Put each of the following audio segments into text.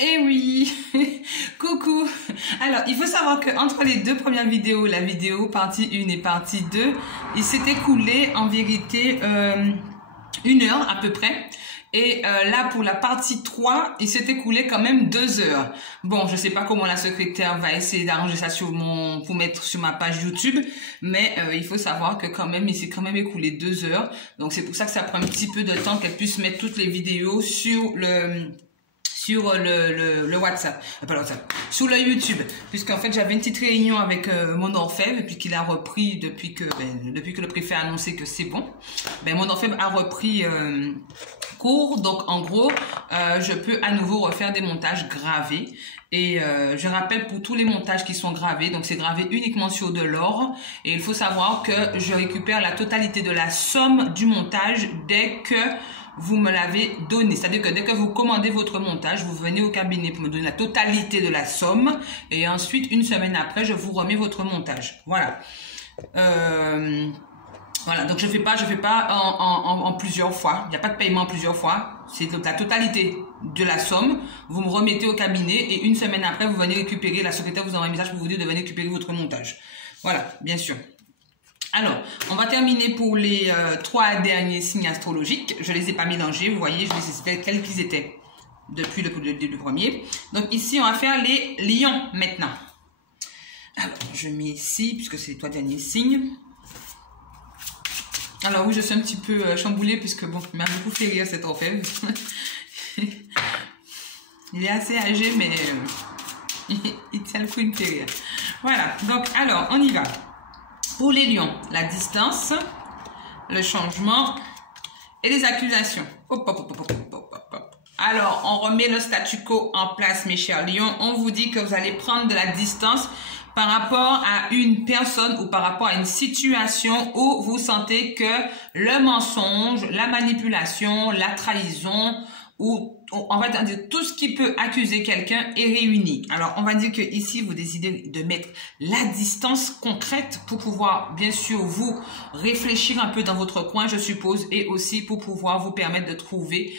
Eh oui, coucou. Alors, il faut savoir que entre les deux premières vidéos, la vidéo partie 1 et partie 2, il s'est écoulé en vérité 1 heure à peu près. Et là, pour la partie 3, il s'est écoulé quand même 2 heures. Bon, je sais pas comment la secrétaire va essayer d'arranger ça pour mettre sur ma page YouTube, mais il faut savoir que quand même, il s'est quand même écoulé 2 heures. Donc, c'est pour ça que ça prend un petit peu de temps qu'elle puisse mettre toutes les vidéos sur le WhatsApp, pas le WhatsApp, sur le YouTube, puisqu'en fait j'avais une petite réunion avec mon orfèvre et puis qu'il a repris depuis que le préfet a annoncé que c'est bon. Mon orfèvre a repris cours, donc en gros je peux à nouveau refaire des montages gravés. Et je rappelle pour tous les montages qui sont gravés, donc c'est gravé uniquement sur de l'or. Et il faut savoir que je récupère la totalité de la somme du montage dès que vous me l'avez donné. C'est-à-dire que dès que vous commandez votre montage, vous venez au cabinet pour me donner la totalité de la somme. Et ensuite, une semaine après, je vous remets votre montage. Voilà. Voilà, donc je fais pas en plusieurs fois. Il n'y a pas de paiement en plusieurs fois. C'est la totalité de la somme. Vous me remettez au cabinet et une semaine après, vous venez récupérer. La secrétaire vous envoie un message pour vous dire de venir récupérer votre montage. Voilà, bien sûr. Alors, on va terminer pour les 3 derniers signes astrologiques. Je les ai pas mélangés, vous voyez, je les ai tels qu'ils étaient depuis le premier. Donc ici, on va faire les lions maintenant. Alors, je mets ici, puisque c'est les 3 derniers signes. Alors oui, je suis un petit peu chamboulée, puisque bon, il m'a beaucoup fait rire cet orfèvre. Il est assez âgé, mais il tient le coup, il me fait rire. Voilà, donc alors, on y va. Pour les lions, la distance, le changement et les accusations. Hop, hop, hop, hop, hop, hop, hop. Alors, on remet le statu quo en place, mes chers lions. On vous dit que vous allez prendre de la distance par rapport à une personne ou par rapport à une situation où vous sentez que le mensonge, la manipulation, la trahison ou on va dire tout ce qui peut accuser quelqu'un est réuni. Alors, on va dire que ici vous décidez de mettre la distance concrète pour pouvoir, bien sûr, vous réfléchir un peu dans votre coin, je suppose, et aussi pour pouvoir vous permettre de trouver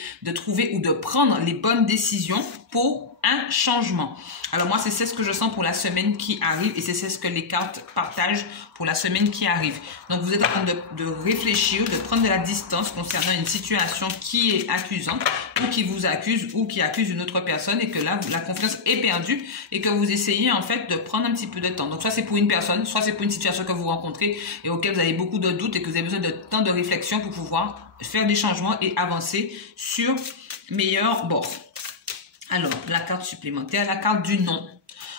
ou de prendre les bonnes décisions pour un changement. Alors moi, c'est ce que je sens pour la semaine qui arrive et c'est ce que les cartes partagent pour la semaine qui arrive. Donc, vous êtes en train de réfléchir, de prendre de la distance concernant une situation qui est accusante ou qui vous accuse ou qui accuse une autre personne et que là, la confiance est perdue et que vous essayez en fait de prendre un petit peu de temps. Donc, soit c'est pour une personne, soit c'est pour une situation que vous rencontrez et auquel vous avez beaucoup de doutes et que vous avez besoin de temps de réflexion pour pouvoir faire des changements et avancer sur meilleur bord. Alors, la carte supplémentaire, la carte du non.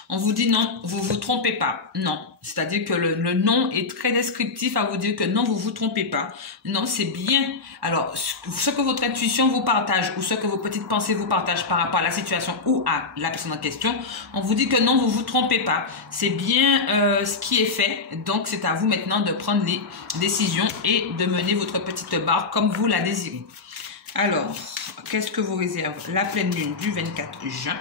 On vous dit non, vous vous trompez pas. Non, c'est-à-dire que le non est très descriptif à vous dire que non, vous vous trompez pas. Non, c'est bien. Alors, ce que votre intuition vous partage ou ce que vos petites pensées vous partagent par rapport à la situation ou à la personne en question, on vous dit que non, vous vous trompez pas. C'est bien ce qui est fait. Donc, c'est à vous maintenant de prendre les décisions et de mener votre petite barre comme vous la désirez. Alors, qu'est-ce que vous réserve la pleine lune du 24 juin?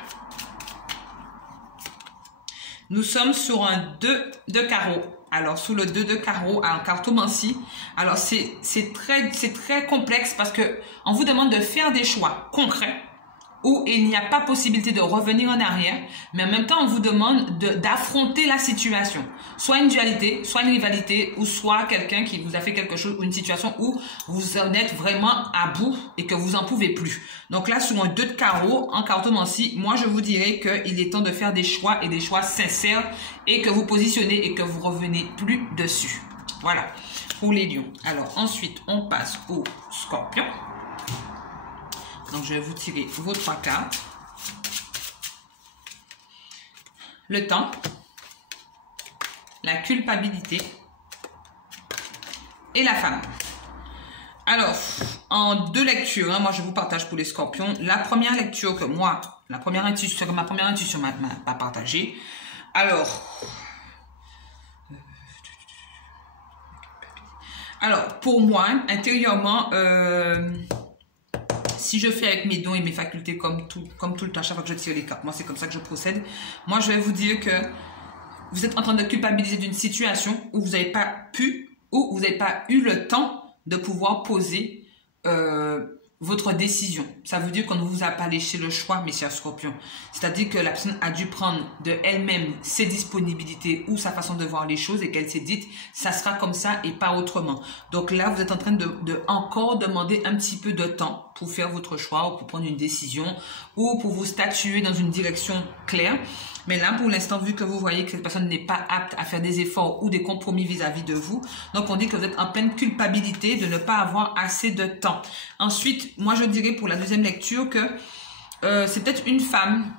Nous sommes sur un 2 de carreau. Alors, sous le 2 de carreau en cartomancie, alors c'est très complexe parce que on vous demande de faire des choix concrets où il n'y a pas possibilité de revenir en arrière, mais en même temps, on vous demande d'affronter la situation. Soit une dualité, soit une rivalité, ou soit quelqu'un qui vous a fait quelque chose, ou une situation où vous en êtes vraiment à bout et que vous n'en pouvez plus. Donc là, sur un 2 de carreau, en cartomancie, moi, je vous dirais qu'il est temps de faire des choix et des choix sincères et que vous positionnez et que vous revenez plus dessus. Voilà, pour les lions. Alors, ensuite, on passe au scorpion. Donc, je vais vous tirer vos 3 cartes. Le temps, la culpabilité et la femme. Alors, en 2 lectures, hein, moi je vous partage pour les scorpions. La première lecture que ma première intuition m'a partagée. Alors, pour moi, intérieurement, si je fais avec mes dons et mes facultés comme tout le temps, chaque fois que je tire les cartes, moi c'est comme ça que je procède. Moi je vais vous dire que vous êtes en train de culpabiliser d'une situation où vous n'avez pas pu ou vous n'avez pas eu le temps de pouvoir poser votre décision. Ça veut dire qu'on ne vous a pas laissé le choix, mes chers scorpions. C'est-à-dire que la personne a dû prendre de elle-même ses disponibilités ou sa façon de voir les choses et qu'elle s'est dite, ça sera comme ça et pas autrement. Donc là, vous êtes en train de encore demander un petit peu de temps pour faire votre choix ou pour prendre une décision ou pour vous statuer dans une direction claire. Mais là, pour l'instant, vu que vous voyez que cette personne n'est pas apte à faire des efforts ou des compromis vis-à-vis de vous, donc on dit que vous êtes en pleine culpabilité de ne pas avoir assez de temps. Ensuite, moi je dirais pour la deuxième lecture que c'est peut-être une femme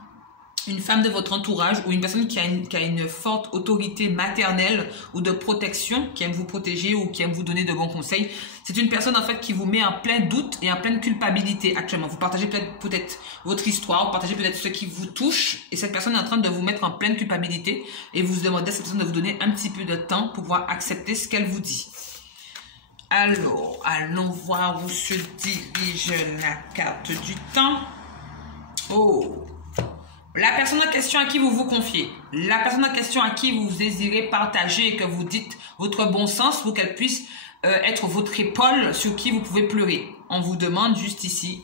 de votre entourage ou une personne qui a une forte autorité maternelle ou de protection, qui aime vous protéger ou qui aime vous donner de bons conseils. C'est une personne en fait qui vous met en plein doute et en pleine culpabilité actuellement. Vous partagez peut-être votre histoire, vous partagez peut-être ce qui vous touche et cette personne est en train de vous mettre en pleine culpabilité et vous demandez à cette personne de vous donner un petit peu de temps pour pouvoir accepter ce qu'elle vous dit. Alors, allons voir où se dirige la carte du temps. Oh! La personne en question à qui vous vous confiez, la personne en question à qui vous désirez partager et que vous dites votre bon sens pour qu'elle puisse être votre épaule sur qui vous pouvez pleurer. On vous demande juste ici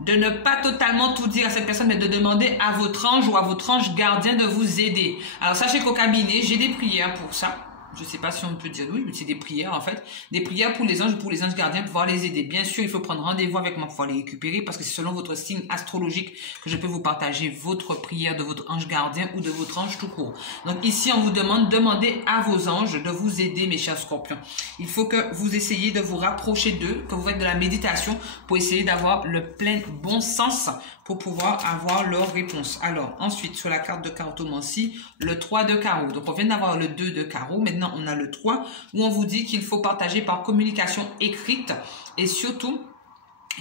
de ne pas totalement tout dire à cette personne, mais de demander à votre ange ou à votre ange gardien de vous aider. Alors sachez qu'au cabinet, j'ai des prières pour ça. Je ne sais pas si on peut dire oui, mais c'est des prières en fait. Des prières pour les anges gardiens pour pouvoir les aider. Bien sûr, il faut prendre rendez-vous avec moi pour pouvoir les récupérer parce que c'est selon votre signe astrologique que je peux vous partager votre prière de votre ange gardien ou de votre ange tout court. Donc ici, on vous demandez à vos anges de vous aider, mes chers scorpions. Il faut que vous essayiez de vous rapprocher d'eux, que vous faites de la méditation pour essayer d'avoir le plein bon sens pour pouvoir avoir leur réponse. Alors, ensuite, sur la carte de cartomancie, le 3 de carreau. Donc, on vient d'avoir le 2 de carreau. Maintenant, on a le 3 où on vous dit qu'il faut partager par communication écrite et surtout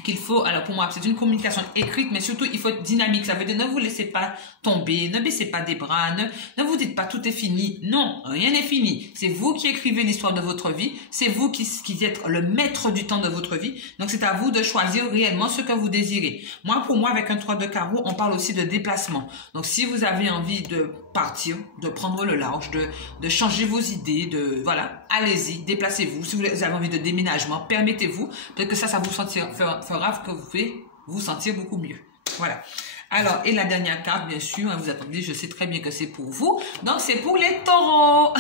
qu'il faut, alors pour moi, c'est une communication écrite, mais surtout, il faut être dynamique. Ça veut dire, ne vous laissez pas tomber, ne baissez pas des bras, ne vous dites pas tout est fini. Non, rien n'est fini. C'est vous qui écrivez l'histoire de votre vie. C'est vous qui êtes le maître du temps de votre vie. Donc, c'est à vous de choisir réellement ce que vous désirez. Pour moi, avec un 3 de carreau, on parle aussi de déplacement. Donc, si vous avez envie de partir, de prendre le large, de changer vos idées, voilà, allez-y, déplacez-vous. Si vous avez envie de déménagement, permettez-vous. Peut-être que ça vous fera que vous pouvez vous sentir beaucoup mieux. Voilà. Alors, et la dernière carte, bien sûr, vous attendez, je sais très bien que c'est pour vous. Donc, c'est pour les taureaux.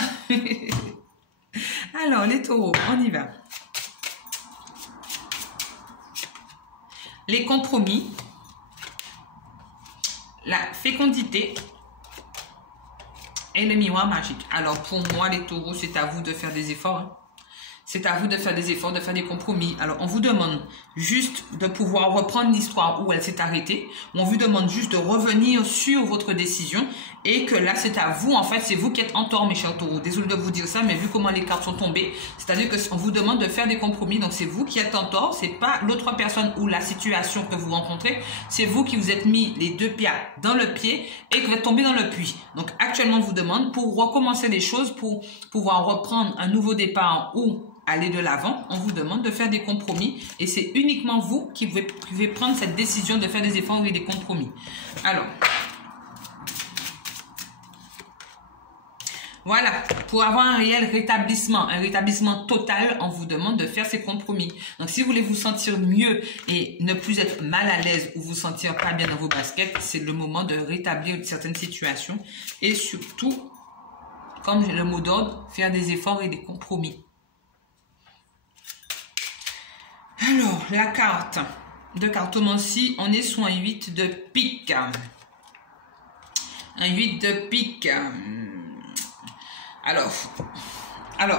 Alors, les taureaux, on y va. Les compromis, la fécondité et le miroir magique. Alors, pour moi, les taureaux, c'est à vous de faire des efforts. Hein. C'est à vous de faire des efforts, de faire des compromis. Alors, on vous demande juste de pouvoir reprendre l'histoire où elle s'est arrêtée. On vous demande juste de revenir sur votre décision et que là, c'est à vous. En fait, c'est vous qui êtes en tort, mes chers taureaux. Désolé de vous dire ça, mais vu comment les cartes sont tombées, c'est-à-dire qu'on vous demande de faire des compromis. Donc, c'est vous qui êtes en tort. C'est pas l'autre personne ou la situation que vous rencontrez. C'est vous qui vous êtes mis les deux pieds dans le pied et que vous êtes tombé dans le puits. Donc, actuellement, on vous demande pour recommencer les choses, pour pouvoir reprendre un nouveau départ ou aller de l'avant, on vous demande de faire des compromis et c'est uniquement vous qui pouvez prendre cette décision de faire des efforts et des compromis. Alors, voilà, pour avoir un réel rétablissement total, on vous demande de faire ces compromis. Donc, si vous voulez vous sentir mieux et ne plus être mal à l'aise ou vous sentir pas bien dans vos baskets, c'est le moment de rétablir certaines situations et surtout, comme le mot d'ordre, faire des efforts et des compromis. Alors, la carte de cartomancie, on est sur un 8 de pique. Un 8 de pique. Alors,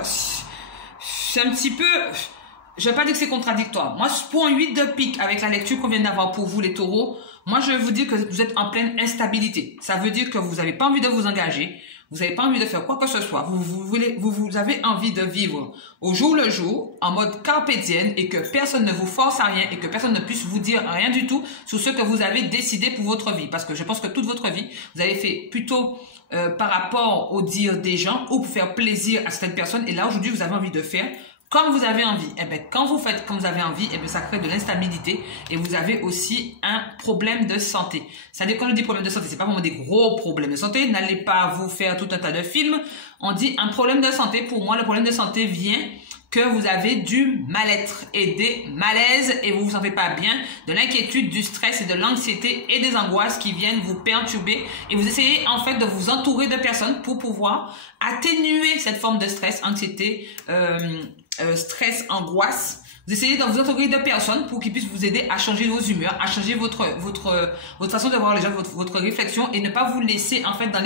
c'est un petit peu... Je ne vais pas dire que c'est contradictoire. Moi, pour un 8 de pique, avec la lecture qu'on vient d'avoir pour vous, les taureaux, moi, je vais vous dire que vous êtes en pleine instabilité. Ça veut dire que vous n'avez pas envie de vous engager. Vous n'avez pas envie de faire quoi que ce soit. Vous avez envie de vivre au jour le jour, en mode carpe diem, et que personne ne vous force à rien, et que personne ne puisse vous dire rien du tout sur ce que vous avez décidé pour votre vie. Parce que je pense que toute votre vie, vous avez fait plutôt par rapport au dire des gens, ou pour faire plaisir à certaines personnes. Et là, aujourd'hui, vous avez envie de faire comme vous avez envie. Et bien, quand vous faites comme vous avez envie, et bien, ça crée de l'instabilité et vous avez aussi un problème de santé. C'est-à-dire, quand on dit problème de santé, c'est pas vraiment des gros problèmes de santé. N'allez pas vous faire tout un tas de films. On dit un problème de santé. Pour moi, le problème de santé vient que vous avez du mal-être et des malaises et vous vous sentez pas bien, de l'inquiétude, du stress et de l'anxiété et des angoisses qui viennent vous perturber et vous essayez en fait de vous entourer de personnes pour pouvoir atténuer cette forme de stress, anxiété, stress, angoisse. Vous essayez de vous entourer de personnes pour qu'ils puissent vous aider à changer vos humeurs, à changer votre façon de voir les gens, votre réflexion et ne pas vous laisser en fait dans